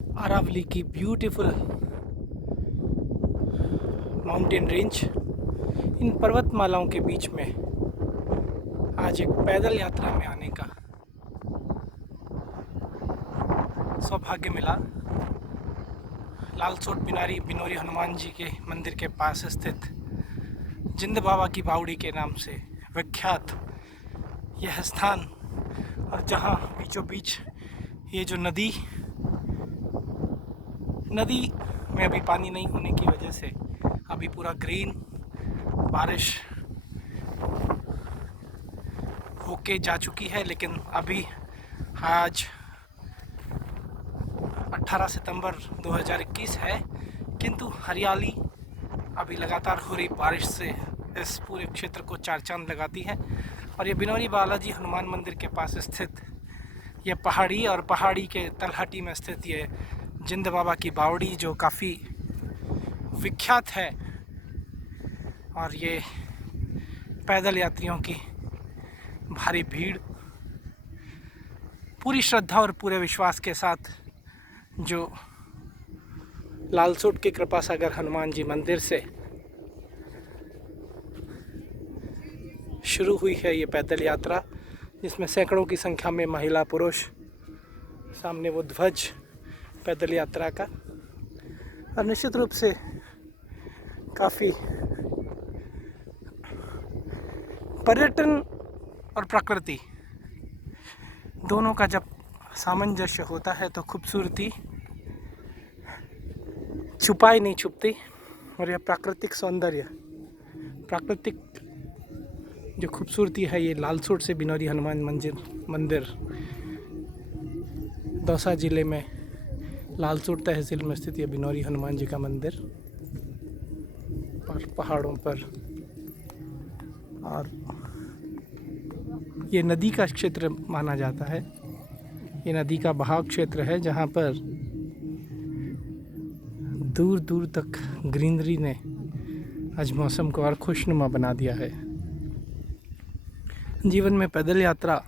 अरावली की beautiful mountain range, इन पर्वतमालाओं के बीच में आज एक पैदल यात्रा में आने का सौभाग्य मिला। लालसोट बिनोरी हनुमान जी के मंदिर के पास स्थित जिंद बाबा की बावड़ी के नाम से विख्यात यह स्थान, और जहाँ बीचों बीच ये जो नदी में अभी पानी नहीं होने की वजह से अभी पूरा ग्रीन, बारिश होके जा चुकी है, लेकिन अभी आज 18 सितंबर 2021 है, किंतु हरियाली अभी लगातार हो रही बारिश से इस पूरे क्षेत्र को चार चांद लगाती है। और ये बिनोरी बालाजी हनुमान मंदिर के पास स्थित ये पहाड़ी, और पहाड़ी के तलहटी में स्थित ये जिंद बाबा की बावड़ी जो काफ़ी विख्यात है, और ये पैदल यात्रियों की भारी भीड़ पूरी श्रद्धा और पूरे विश्वास के साथ जो लालसोट के कृपा सागर हनुमान जी मंदिर से शुरू हुई है ये पैदल यात्रा, जिसमें सैकड़ों की संख्या में महिला पुरुष, सामने वो ध्वज पैदल यात्रा का, और निश्चित रूप से काफ़ी पर्यटन और प्रकृति दोनों का जब सामंजस्य होता है तो खूबसूरती छुपाई नहीं छुपती। और यह प्राकृतिक सौंदर्य, प्राकृतिक जो खूबसूरती है, ये लालसोट से बिनोरी हनुमान मंदिर दौसा जिले में लालसोट तहसील में स्थित ये बिनोरी हनुमान जी का मंदिर, और पहाड़ों पर, और ये नदी का क्षेत्र माना जाता है। ये नदी का बहाव क्षेत्र है जहाँ पर दूर दूर तक ग्रीनरी ने आज मौसम को और खुशनुमा बना दिया है। जीवन में पैदल यात्रा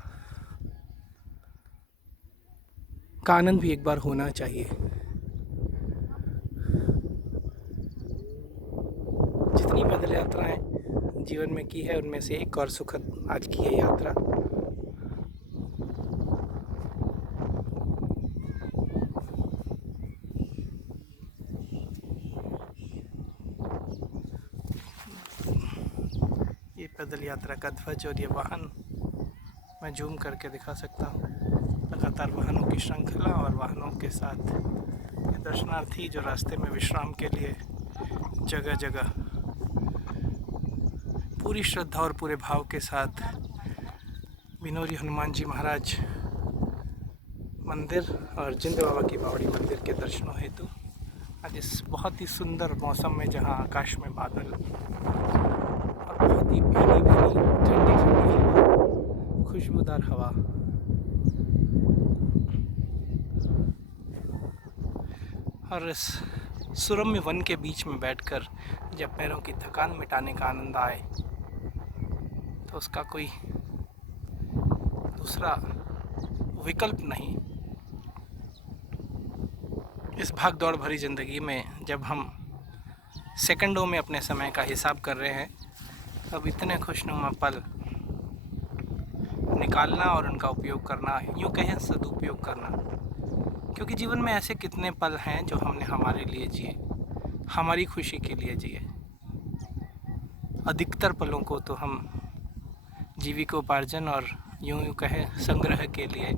का आनंद भी एक बार होना चाहिए। जितनी पैदल यात्राएं जीवन में की है, उनमें से एक और सुखद आज की है यात्रा। ये पैदल यात्रा का ध्वज और ये वाहन मैं जूम करके दिखा सकता हूँ। लगातार वाहनों की श्रृंखला और वाहनों के साथ ये दर्शनार्थी जो रास्ते में विश्राम के लिए जगह जगह पूरी श्रद्धा और पूरे भाव के साथ बिनोरी हनुमान जी महाराज मंदिर और जिंद बाबा की बावड़ी मंदिर के दर्शनों हेतु आज इस बहुत ही सुंदर मौसम में, जहां आकाश में बादल और बहुत ही भीनी भीनी ठंडी ठंडी हवा, खुशबूदार हवा, और इस सुरम्य वन के बीच में बैठकर जब पैरों की थकान मिटाने का आनंद आए तो उसका कोई दूसरा विकल्प नहीं। इस भाग दौड़ भरी ज़िंदगी में जब हम सेकंडों में अपने समय का हिसाब कर रहे हैं, तब इतने खुशनुमा पल निकालना और उनका उपयोग करना, यूँ कहें सदुपयोग करना, क्योंकि जीवन में ऐसे कितने पल हैं जो हमने हमारे लिए जिए, हमारी खुशी के लिए जिए। अधिकतर पलों को तो हम जीविकोपार्जन और यूँ कहें संग्रह के लिए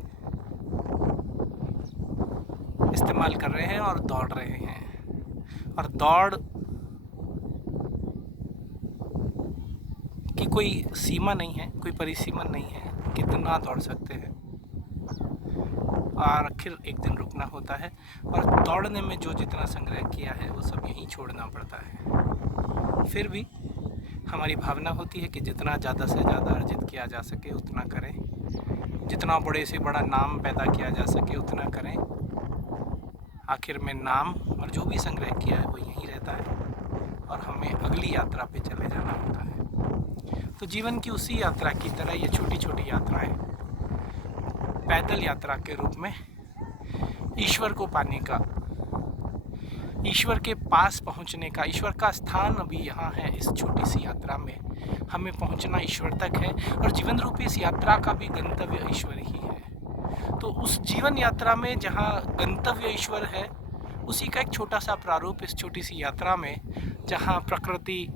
इस्तेमाल कर रहे हैं और दौड़ रहे हैं। और दौड़ की कोई सीमा नहीं है, कोई परिसीमा नहीं है, कितना दौड़ सकते हैं, और आखिर एक दिन रुकना होता है, और दौड़ने में जो जितना संग्रह किया है वो सब यहीं छोड़ना पड़ता है। फिर भी हमारी भावना होती है कि जितना ज़्यादा से ज़्यादा अर्जित किया जा सके उतना करें, जितना बड़े से बड़ा नाम पैदा किया जा सके उतना करें। आखिर में नाम और जो भी संग्रह किया है वो यहीं रहता है, और हमें अगली यात्रा पे चले जाना होता है। तो जीवन की उसी यात्रा की तरह ये छोटी छोटी यात्राएं पैदल यात्रा के रूप में ईश्वर को पाने का, ईश्वर के पास पहुंचने का। ईश्वर का स्थान अभी यहाँ है। इस छोटी सी यात्रा में हमें पहुंचना ईश्वर तक है, और जीवन रूपी इस यात्रा का भी गंतव्य ईश्वर ही है। तो उस जीवन यात्रा में जहाँ गंतव्य ईश्वर है, उसी का एक छोटा सा प्रारूप इस छोटी सी यात्रा में, जहाँ प्रकृति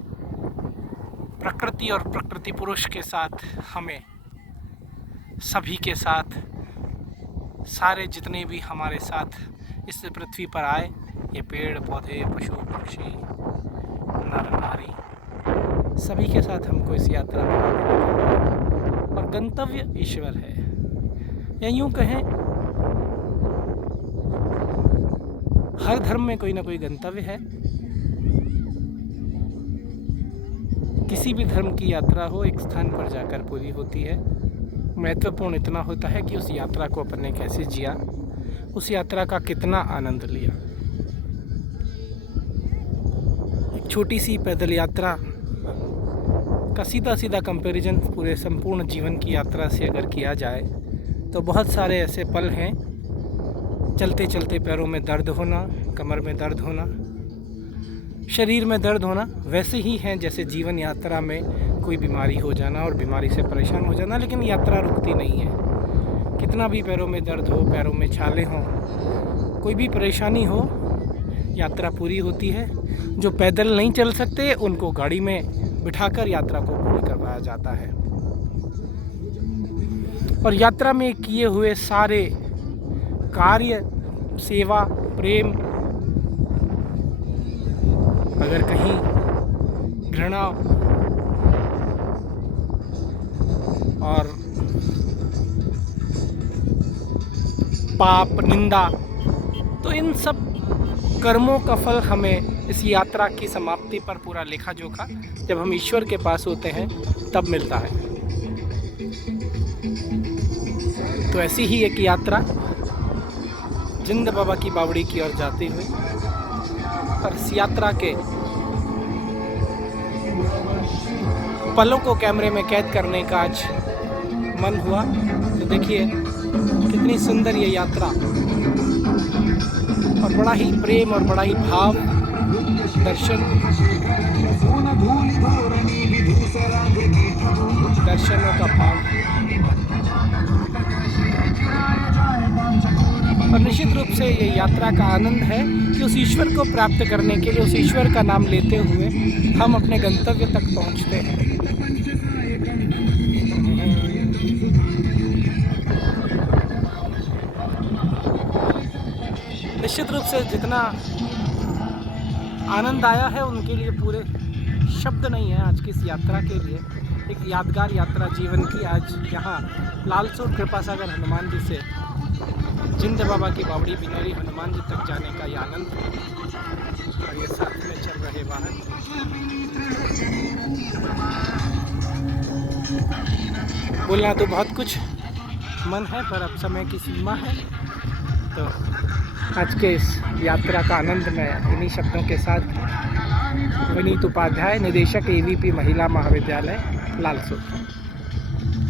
और प्रकृति पुरुष के साथ, हमें सभी के साथ, सारे जितने भी हमारे साथ इस पृथ्वी पर आए, ये पेड़ पौधे, पशु पक्षी, नर नारी, सभी के साथ हमको इस यात्रा पर आगे निकलना है, और गंतव्य ईश्वर है। या यूँ कहें, हर धर्म में कोई ना कोई गंतव्य है। किसी भी धर्म की यात्रा हो, एक स्थान पर जाकर पूरी होती है। महत्वपूर्ण इतना होता है कि उस यात्रा को अपन ने कैसे जिया, उस यात्रा का कितना आनंद लिया। एक छोटी सी पैदल यात्रा का सीधा कंपैरिजन पूरे संपूर्ण जीवन की यात्रा से अगर किया जाए, तो बहुत सारे ऐसे पल हैं, चलते चलते पैरों में दर्द होना, कमर में दर्द होना, शरीर में दर्द होना, वैसे ही हैं जैसे जीवन यात्रा में कोई बीमारी हो जाना और बीमारी से परेशान हो जाना। लेकिन यात्रा रुकती नहीं है। कितना भी पैरों में दर्द हो, पैरों में छाले हों, कोई भी परेशानी हो, यात्रा पूरी होती है। जो पैदल नहीं चल सकते, उनको गाड़ी में बिठाकर यात्रा को पूरी करवाया जाता है। और यात्रा में किए हुए सारे कार्य, सेवा, प्रेम, अगर कहीं घृणा और पाप, निंदा, तो इन सब कर्मों का फल हमें इस यात्रा की समाप्ति पर पूरा लेखा जोखा, जब हम ईश्वर के पास होते हैं, तब मिलता है। तो ऐसी ही एक यात्रा जिंद बाबा की बावड़ी की ओर जाती हुई, और इस यात्रा के पलों को कैमरे में कैद करने का आज मन हुआ। तो देखिए कितनी सुंदर ये यात्रा, और बड़ा ही प्रेम और बड़ा ही भाव, दर्शनों का भाव। और निश्चित रूप से ये यात्रा का आनंद है कि उस ईश्वर को प्राप्त करने के लिए, उस ईश्वर का नाम लेते हुए हम अपने गंतव्य तक पहुंचते हैं। निश्चित रूप से जितना आनंद आया है, उनके लिए पूरे शब्द नहीं है आज की इस यात्रा के लिए। एक यादगार यात्रा जीवन की आज यहाँ लालसोट कृपासागर हनुमान जी से जिंद बाबा की बावड़ी बिनौरी हनुमान जी तक जाने का ये आनंद है। और ये साथ में चल रहे वाहन, बोलना तो बहुत कुछ मन है, पर अब समय की सीमा है। तो आज के इस यात्रा का आनंद मैं इन्हीं शब्दों के साथ विनीत उपाध्याय, निदेशक AVP महिला महाविद्यालय, लालसोट।